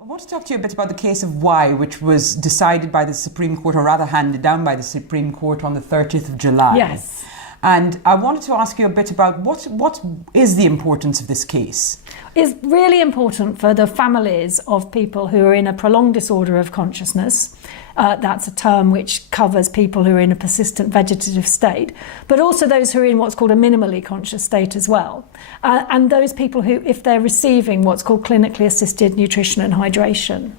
I want to talk to you a bit about the case of Y, which was decided by the Supreme Court, or rather handed down by the Supreme Court on the 30th of July. Yes. And I wanted to ask you a bit about what is the importance of this case? It's really important for the families of people who are in a prolonged disorder of consciousness. That's a term which covers people who are in a persistent vegetative state, but also those who are in what's called a minimally conscious state as well. And those people who, if they're receiving what's called clinically assisted nutrition and hydration.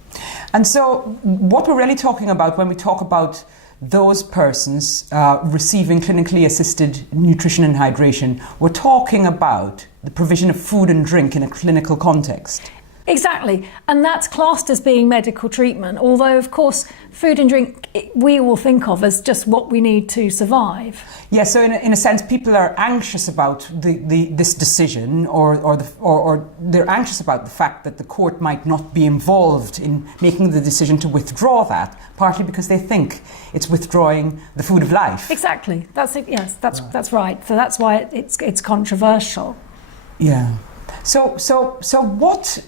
And so what we're really talking about when we talk about those persons receiving clinically assisted nutrition and hydration, we're talking about the provision of food and drink in a clinical context. Exactly, and that's classed as being medical treatment, although of course food and drink we will think of as just what we need to survive. Yeah, so in a sense people are anxious about this decision or they're anxious about the fact that the court might not be involved in making the decision to withdraw that, partly because they think it's withdrawing the food of life. Exactly, that's it. Yes, that's right. So that's why it's controversial. Yeah. So what,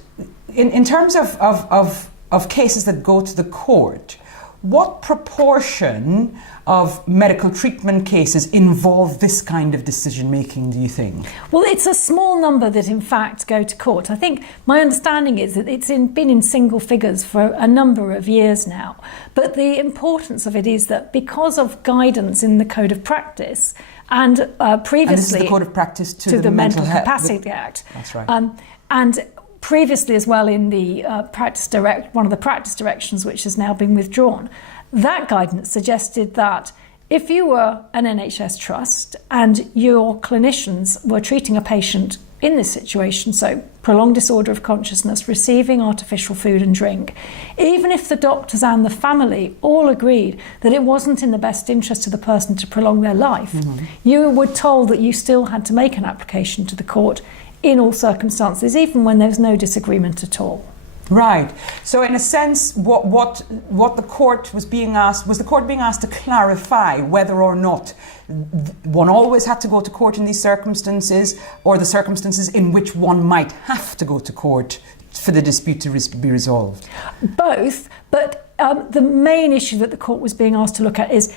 in terms of cases that go to the court, what proportion of medical treatment cases involve this kind of decision making, do you think? Well, it's a small number that in fact go to court. I think my understanding is that it's been in single figures for a number of years now. But the importance of it is that because of guidance in the Code of Practice and previously... And this is the Code of Practice to the Mental Capacity Act. That's right. And previously as well in the one of the practice directions, which has now been withdrawn, that guidance suggested that if you were an NHS trust and your clinicians were treating a patient in this situation, so prolonged disorder of consciousness, receiving artificial food and drink, even if the doctors and the family all agreed that it wasn't in the best interest of the person to prolong their life, you were told that you still had to make an application to the court in all circumstances, even when there was no disagreement at all. Right. So in a sense, what the court was being asked, was the court being asked to clarify whether or not one always had to go to court in these circumstances, or the circumstances in which one might have to go to court for the dispute to be resolved? Both, but the main issue that the court was being asked to look at is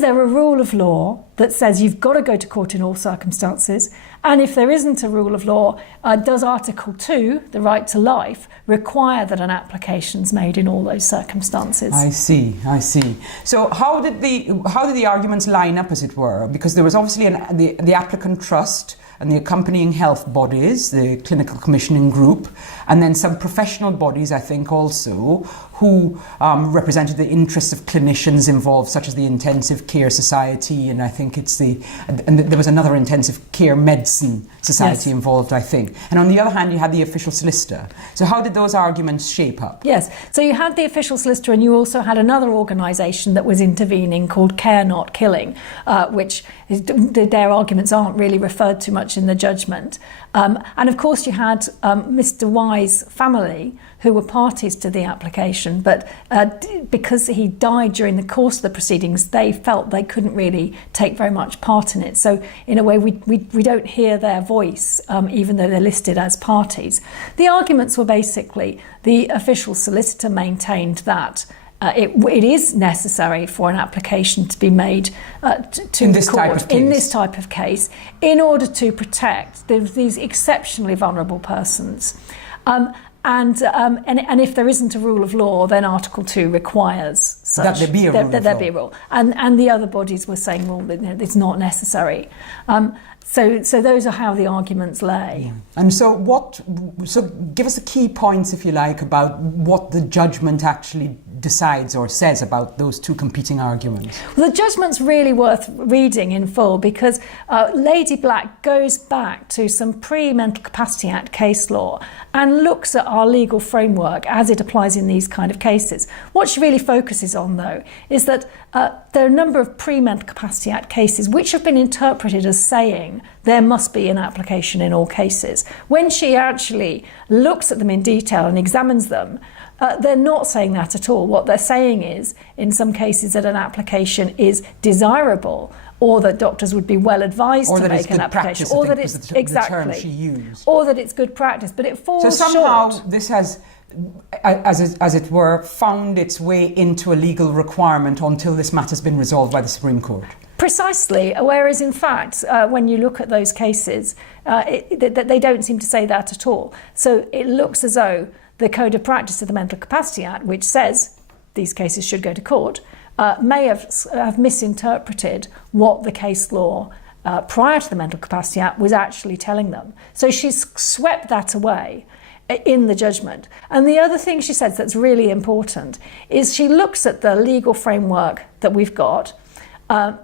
there a rule of law that says you've got to go to court in all circumstances? And if there isn't a rule of law, does Article 2, the right to life, require that an application's made in all those circumstances? I see. So how did the arguments line up, as it were? Because there was obviously the applicant trust and the accompanying health bodies, the clinical commissioning group, and then some professional bodies, I think, also, who represented the interests of clinicians involved, such as the Intensive Care Society, and I think there was another Intensive Care Medicine Society involved, I think. And on the other hand, you had the official solicitor. So how did those arguments shape up? Yes, so you had the official solicitor, and you also had another organisation that was intervening called Care Not Killing, which their arguments aren't really referred to much in the judgment. And of course you had Mr. Y's family, who were parties to the application, but because he died during the course of the proceedings, they felt they couldn't really take very much part in it. So in a way, we don't hear their voice, even though they're listed as parties. The arguments were basically, the official solicitor maintained that it is necessary for an application to be made to the court in this type of case in order to protect these exceptionally vulnerable persons. And if there isn't a rule of law, then Article 2 requires such, that there be a rule. There be a rule. And the other bodies were saying, well, it's not necessary. So those are how the arguments lay. Yeah. And so give us the key points, if you like, about what the judgment actually decides or says about those two competing arguments. Well, the judgment's really worth reading in full because Lady Black goes back to some pre-Mental Capacity Act case law and looks at our legal framework as it applies in these kind of cases. What she really focuses on, though, is that there are a number of pre-Mental Capacity Act cases which have been interpreted as saying there must be an application in all cases. When she actually looks at them in detail and examines them, they're not saying that at all. What they're saying is, in some cases, that an application is desirable, or that doctors would be well advised to make an application, or that it's exactly the term she used, or that it's good practice. But it falls short. So somehow short. this has as it were, found its way into a legal requirement until this matter's been resolved by the Supreme Court. Precisely, whereas in fact, when you look at those cases, they don't seem to say that at all. So it looks as though the Code of Practice of the Mental Capacity Act, which says these cases should go to court, may have misinterpreted what the case law prior to the Mental Capacity Act was actually telling them. So she's swept that away in the judgment. And the other thing she says that's really important is she looks at the legal framework that we've got.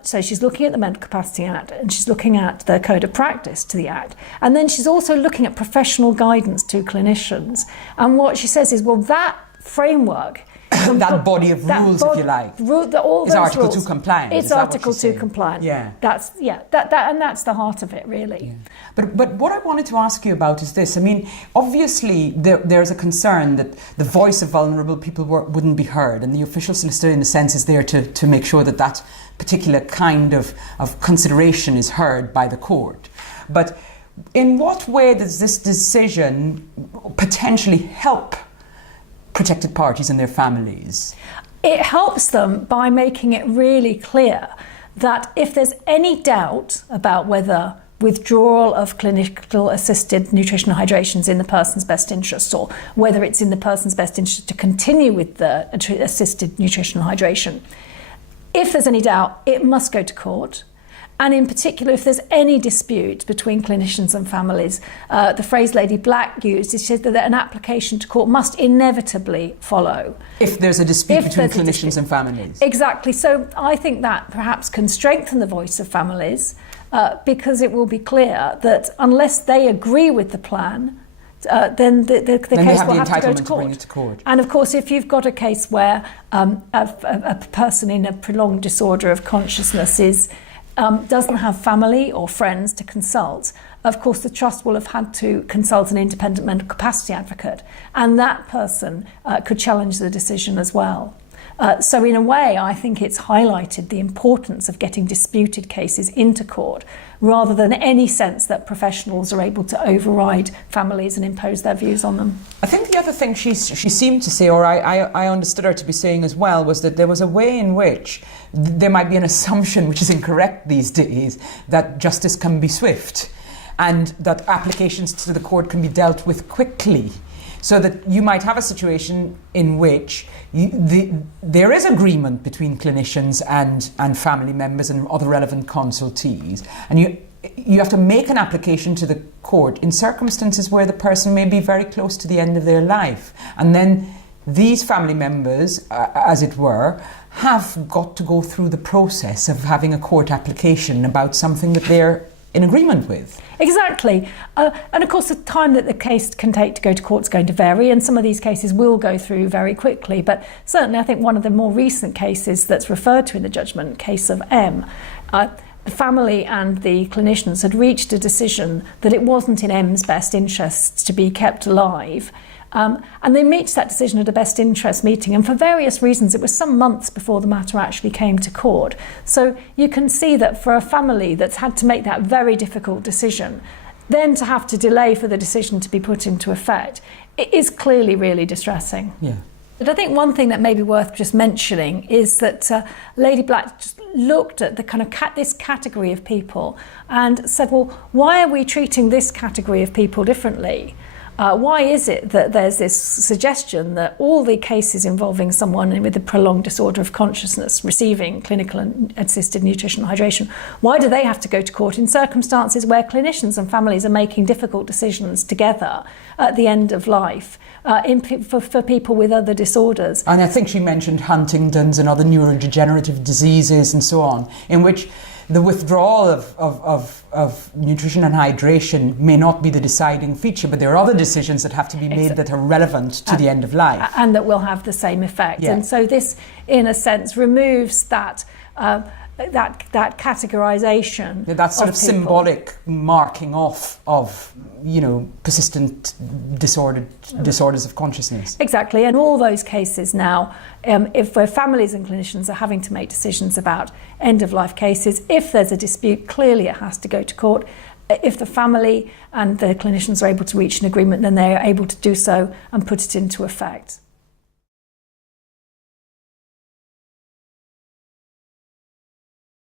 So she's looking at the Mental Capacity Act and she's looking at the Code of Practice to the Act. And then she's also looking at professional guidance to clinicians. And what she says is, well, that framework... that body of rules, if you like, is Article 2 compliant. It's Article 2 compliant. Yeah. And that's the heart of it, really. Yeah. But what I wanted to ask you about is this. I mean, obviously, there's a concern that the voice of vulnerable people wouldn't be heard, and the official solicitor, in a sense, is there to make sure that that particular kind of consideration is heard by the court. But in what way does this decision potentially help protected parties and their families? It helps them by making it really clear that if there's any doubt about whether withdrawal of clinical assisted nutrition and hydration is in the person's best interests, or whether it's in the person's best interest to continue with the assisted nutrition and hydration, if there's any doubt, it must go to court. And in particular, if there's any dispute between clinicians and families, the phrase Lady Black used, is that an application to court must inevitably follow. If there's a dispute between clinicians and families. Exactly. So I think that perhaps can strengthen the voice of families because it will be clear that unless they agree with the plan, then the case will have to go to court. Bring it to court. And of course, if you've got a case where a person in a prolonged disorder of consciousness doesn't have family or friends to consult, of course the trust will have had to consult an independent mental capacity advocate, and that person could challenge the decision as well. So in a way, I think it's highlighted the importance of getting disputed cases into court, rather than any sense that professionals are able to override families and impose their views on them. I think the other thing she seemed to say, or I understood her to be saying as well, was that there was a way in which there might be an assumption, which is incorrect these days, that justice can be swift and that applications to the court can be dealt with quickly. So that you might have a situation in which there is agreement between clinicians and family members and other relevant consultees, and you have to make an application to the court in circumstances where the person may be very close to the end of their life. And then these family members, as it were, have got to go through the process of having a court application about something that they're in agreement with. Exactly. And of course the time that the case can take to go to court is going to vary, and some of these cases will go through very quickly. But certainly I think one of the more recent cases that's referred to in the judgment, case of M, the family and the clinicians had reached a decision that it wasn't in M's best interests to be kept alive. And they reached that decision at a best interest meeting, and for various reasons it was some months before the matter actually came to court. So you can see that for a family that's had to make that very difficult decision, then to have to delay for the decision to be put into effect, it is clearly really distressing. Yeah. But I think one thing that may be worth just mentioning is that Lady Black just looked at the kind of this category of people and said, well, why are we treating this category of people differently? Why is it that there's this suggestion that all the cases involving someone with a prolonged disorder of consciousness receiving clinical and assisted nutrition and hydration, why do they have to go to court in circumstances where clinicians and families are making difficult decisions together at the end of life for people with other disorders? And I think she mentioned Huntington's and other neurodegenerative diseases and so on, in which the withdrawal of nutrition and hydration may not be the deciding feature, but there are other decisions that have to be made that are relevant to the end of life. And that will have the same effect. Yeah. And so this, in a sense, removes that that categorization. That sort of people. symbolic marking off of, persistent disorders of consciousness. Exactly, and all those cases now, where families and clinicians are having to make decisions about end-of-life cases, if there's a dispute, clearly it has to go to court. If the family and the clinicians are able to reach an agreement, then they are able to do so and put it into effect.